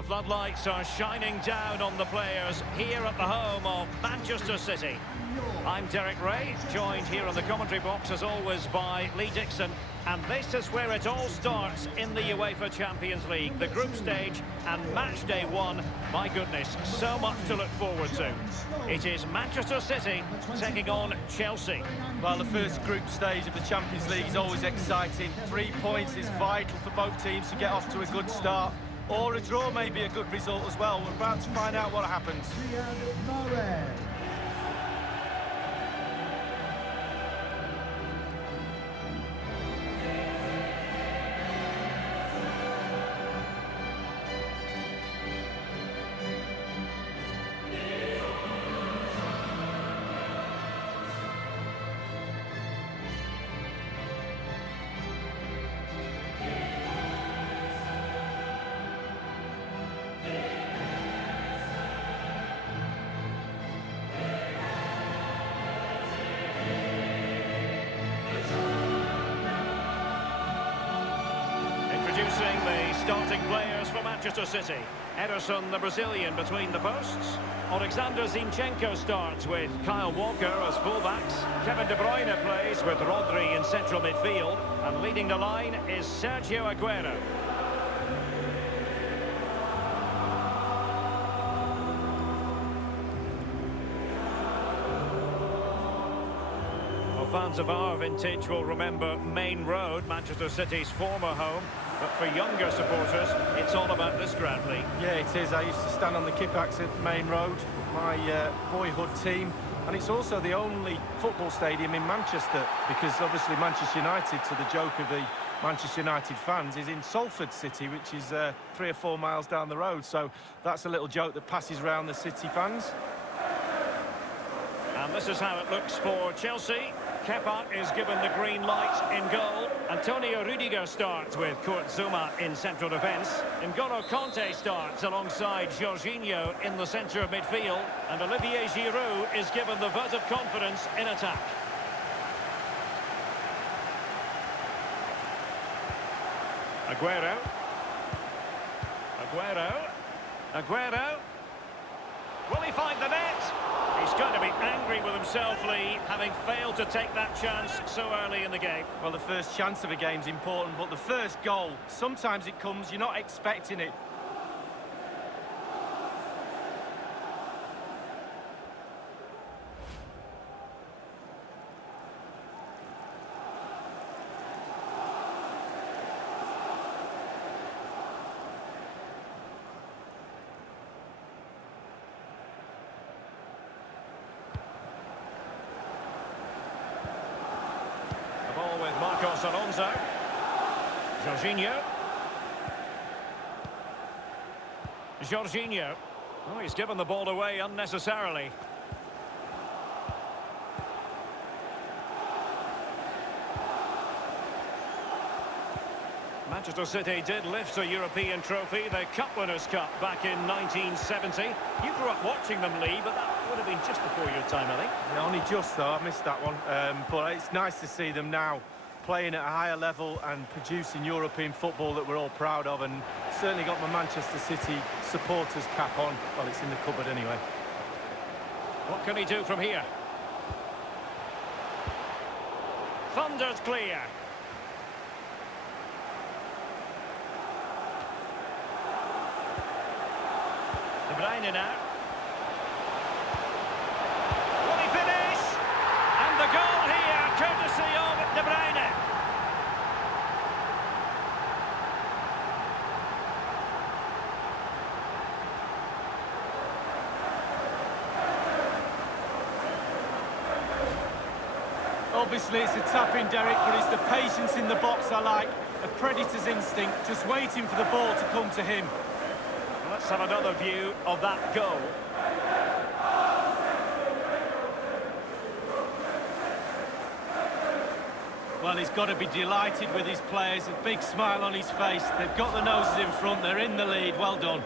The floodlights are shining down on the players here at the home of Manchester City. I'm Derek Ray, joined here in the commentary box as always by Lee Dixon. And this is where it all starts in the UEFA Champions League. The group stage and match day one. My goodness, so much to look forward to. It is Manchester City taking on Chelsea. Well, the first group stage of the Champions League is always exciting. 3 points is vital for both teams to get off to a good start. Or a draw may be a good result as well. We're about to find out what happens. Introducing the starting players for Manchester City. Ederson, the Brazilian, between the posts. Alexander Zinchenko starts with Kyle Walker as fullbacks. Kevin De Bruyne plays with Rodri in central midfield. And leading the line is Sergio Aguero. Fans of our vintage will remember Main Road, Manchester City's former home. But for younger supporters, it's all about this ground, Lee. Yeah, it is. I used to stand on the Kippax at Main Road, my boyhood team. And it's also the only football stadium in Manchester, because obviously Manchester United, to the joke of the Manchester United fans, is in Salford City, which is 3 or 4 miles down the road. So that's a little joke that passes around the City fans. And this is how it looks for Chelsea. Kepa is given the green light in goal. Antonio Rudiger starts with Kurt Zuma in central defence. N'Golo Kanté starts alongside Jorginho in the centre of midfield. And Olivier Giroud is given the vote of confidence in attack. Aguero. Aguero. Will he find the net? He's going to be angry with himself, Lee, having failed to take that chance so early in the game. Well, the first chance of a game's important, but the first goal, sometimes it comes, you're not expecting it. With Marcos Alonso. Jorginho. Oh, he's given the ball away unnecessarily. Manchester City did lift a European trophy, the Cup Winners' Cup, back in 1970. You grew up watching them, Lee, but that would have been just before your time, I think. Yeah, only just, though. I missed that one. But it's nice to see them now playing at a higher level and producing European football that we're all proud of, and certainly got my Manchester City supporters cap on. Well, it's in the cupboard anyway. What can he do from here? Thundered clear. De Bruyne now. Will he finish? And the goal here, courtesy of De Bruyne. Obviously, it's a tap-in, Derek, but it's the patience in the box I like. A predator's instinct, just waiting for the ball to come to him. Let's have another view of that goal. Well, he's got to be delighted with his players. A big smile on his face. They've got the noses in front. They're in the lead. Well done.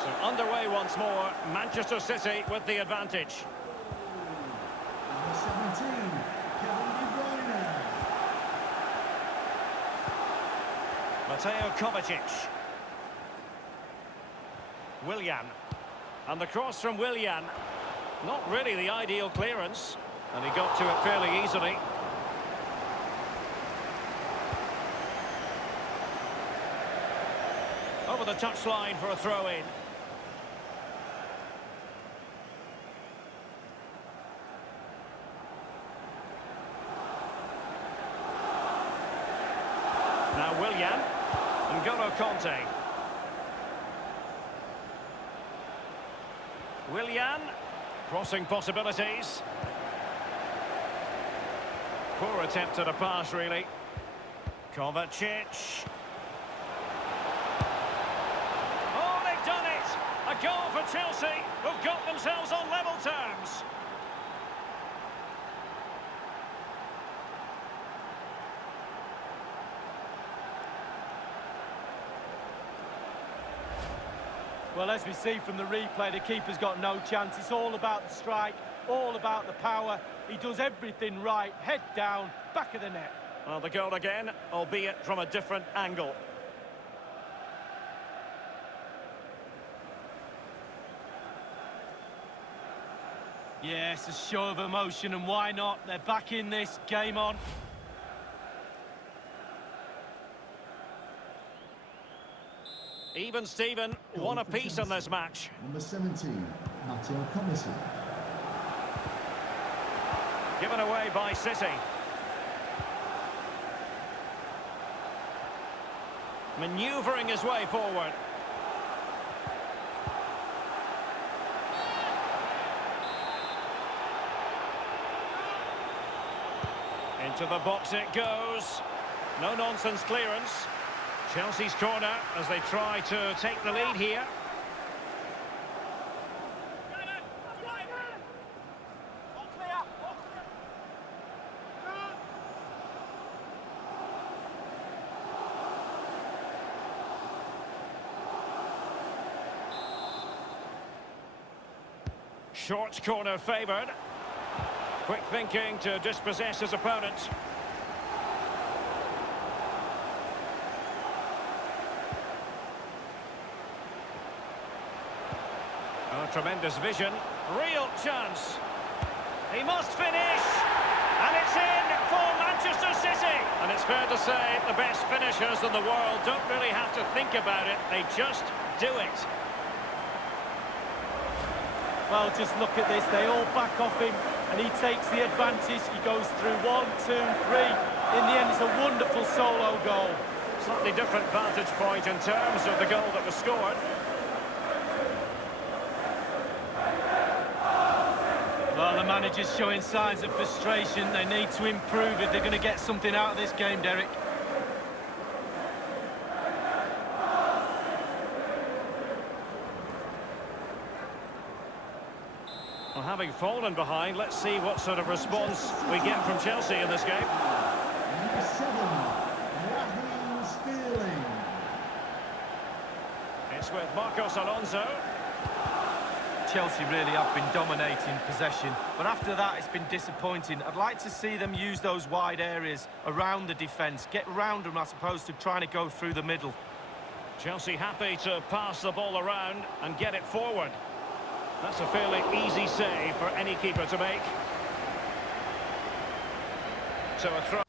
So underway once more. Manchester City with the advantage. Number 17, Kevin Mateo Kovacic. Willian. And the cross from Willian. Not really the ideal clearance. And he got to it fairly easily. Over the touchline for a throw-in. Now Willian. N'Golo Conte. Willian. Crossing possibilities. Poor attempt at a pass, really. Kovacic. Oh, they've done it! A goal for Chelsea, who've got themselves on level terms. Well, as we see from the replay, the keeper's got no chance. It's all about the strike, all about the power. He does everything right, head down, back of the net. Well, the goal again, albeit from a different angle. Yes, a show of emotion, and why not? They're back in this, game on. Even Steven, one apiece in this match. Number 17, Mateo Kovacic. Given away by City. Manoeuvring his way forward. Into the box it goes. No-nonsense clearance. Chelsea's corner as they try to take the lead here. Short corner favoured. Quick thinking to dispossess his opponent. Tremendous vision, real chance. He must finish, and it's in for Manchester City. And it's fair to say the best finishers in the world don't really have to think about it, they just do it. Well, just look at this, they all back off him, and he takes the advantage. He goes through 1, 2, 3. In the end, it's a wonderful solo goal. Slightly different vantage point in terms of the goal that was scored. Well, the manager's showing signs of frustration. They need to improve if they're going to get something out of this game, Derek. Well, having fallen behind, let's see what sort of response we get from Chelsea in this game. Number 7, Raheem Sterling. It's with Marcos Alonso. Chelsea really have been dominating possession, but after that it's been disappointing. I'd like to see them use those wide areas around the defence, get round them as opposed to trying to go through the middle. Chelsea happy to pass the ball around and get it forward. That's a fairly easy save for any keeper to make. So a throw.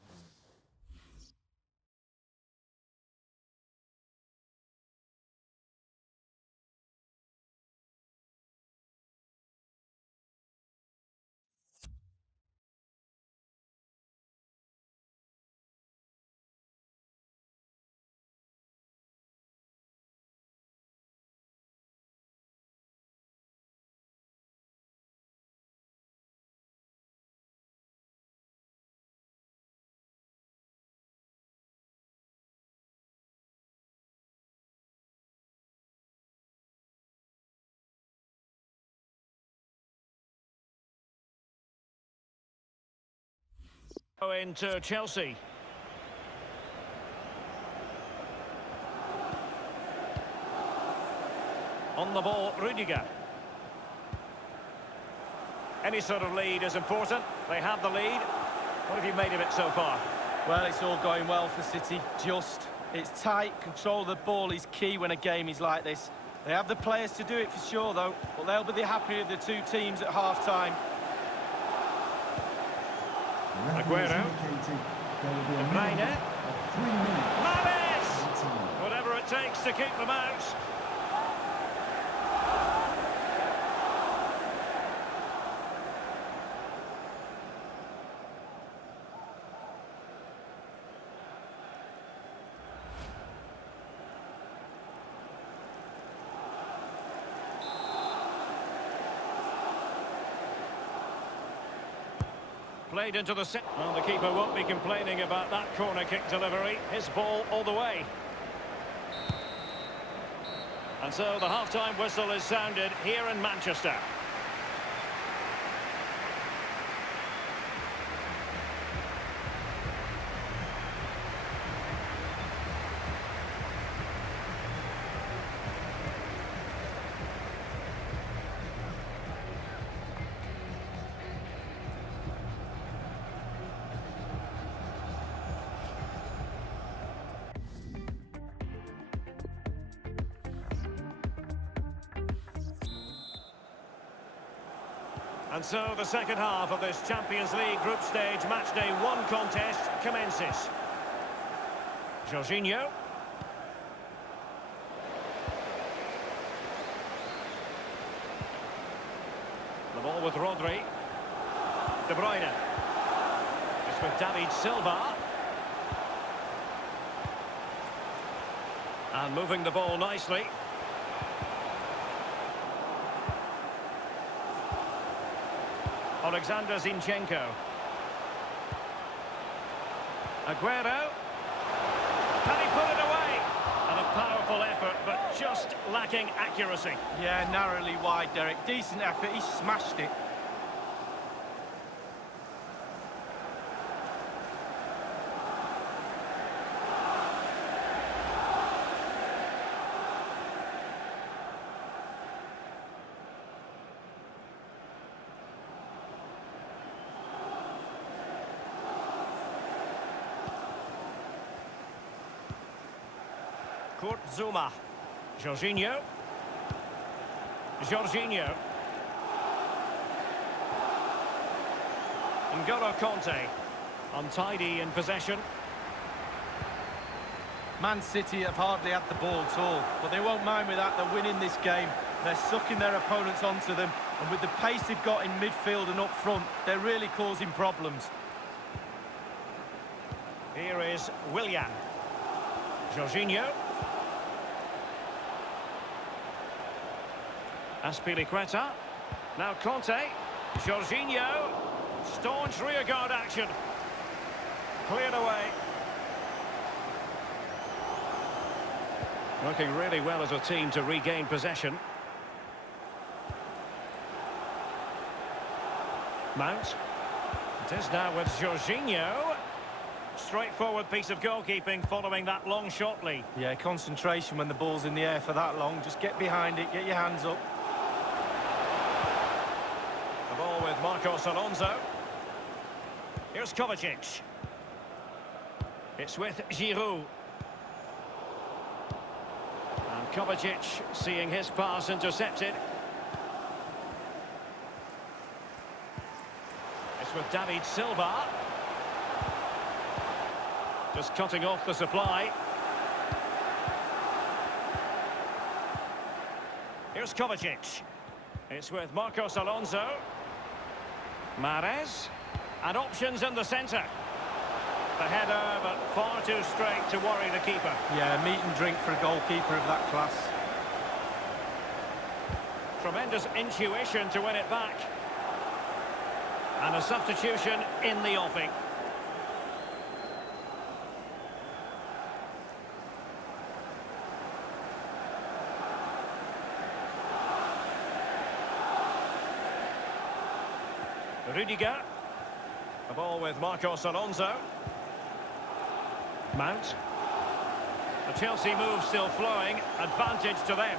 Into Chelsea. On the ball, Rudiger. Any sort of lead is important. They have the lead. What have you made of it so far? Well, it's all going well for City, just. It's tight, control of the ball is key when a game is like this. They have the players to do it for sure, though, but they'll be the happier of the two teams at half-time. Aguero. De Bruyne. 3 minutes. Mahrez! Whatever it takes to keep them out. Played into the set. Well, the keeper won't be complaining about that corner kick delivery. His ball all the way. And so the half-time whistle is sounded here in Manchester. And so the second half of this Champions League group stage matchday 1 contest commences. Jorginho. The ball with Rodri. De Bruyne. It's with David Silva. And moving the ball nicely. Alexander Zinchenko. Aguero. Can he put it away? And a powerful effort, but just lacking accuracy. Yeah, narrowly wide, Derek. Decent effort, he smashed it. Kurt Zouma. Jorginho. Jorginho. N'Golo Kanté. Untidy in possession. Man City have hardly had the ball at all, but they won't mind with that. They're winning this game. They're sucking their opponents onto them, and with the pace they've got in midfield and up front, they're really causing problems. Here is Willian. Jorginho. Aspilicueta. Now Kanté. Jorginho. Staunch rearguard action. Cleared away. Working really well as a team to regain possession. Mount. It is now with Jorginho. Straightforward piece of goalkeeping following that long shot lead. Yeah, concentration when the ball's in the air for that long. Just get behind it, get your hands up. The ball with Marcos Alonso. Here's Kovacic. It's with Giroud. And Kovacic seeing his pass intercepted. It's with David Silva. Just cutting off the supply. Here's Kovacic. It's with Marcos Alonso. Mahrez. And options in the centre. The header, but far too straight to worry the keeper. Yeah, meat and drink for a goalkeeper of that class. Tremendous intuition to win it back. And a substitution in the offing. Rudiger. The ball with Marcos Alonso. Mount. The Chelsea move still flowing. Advantage to them.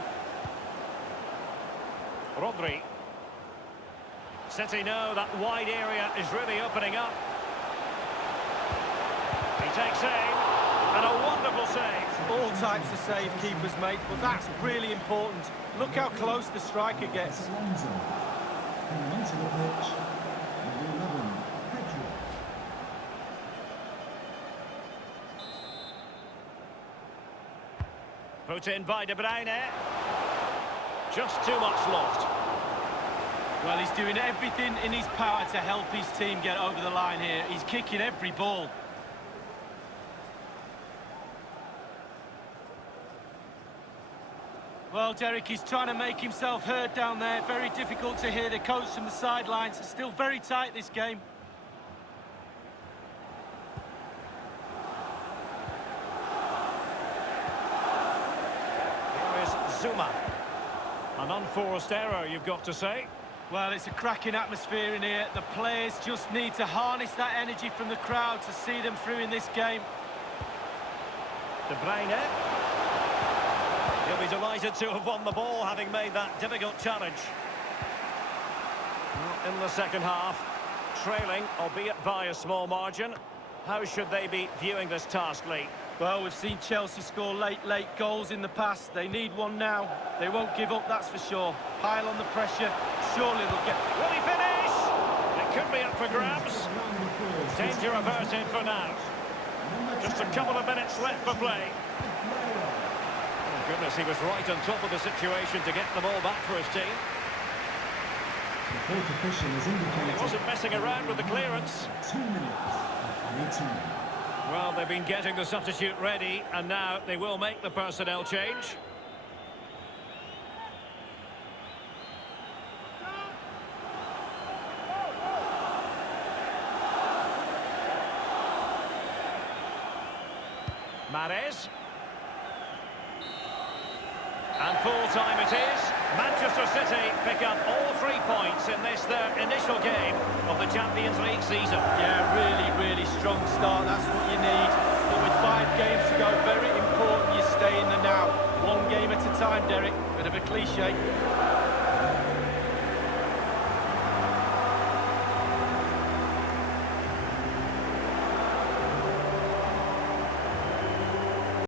Rodri. City know that wide area is really opening up. He takes aim. And a wonderful wonderful save. All types of save keepers make, but that's really important. Look how close the striker gets. Alonso. Coming onto the pitch, number 11, Pedro. Put in by De Bruyne. Just too much loft. Well, he's doing everything in his power to help his team get over the line here. He's kicking every ball. Well, Derek, he's trying to make himself heard down there. Very difficult to hear the coach from the sidelines. It's still very tight, this game. Here is Zuma. An unforced error, you've got to say. Well, it's a cracking atmosphere in here. The players just need to harness that energy from the crowd to see them through in this game. De Bruyne. He'll be delighted to have won the ball, having made that difficult challenge. In the second half, trailing, albeit by a small margin. How should they be viewing this task, Lee? Well, we've seen Chelsea score late goals in the past. They need one now. They won't give up, that's for sure. Pile on the pressure. Surely they'll get... Will he finish? It could be up for grabs. Danger averted for now. Just a couple of minutes left for play. Oh, goodness, he was right on top of the situation to get the ball back for his team. The fourth official has indicated... He wasn't messing around with the clearance. 2 minutes, 18. Well, they've been getting the substitute ready, and now they will make the personnel change. Mahrez. And full-time it is. Manchester City pick up all 3 points in this, their initial game of the Champions League season. Yeah, really strong start. That's what you need. But with 5 games to go, very important you stay in the now. One game at a time, Derek. Bit of a cliche.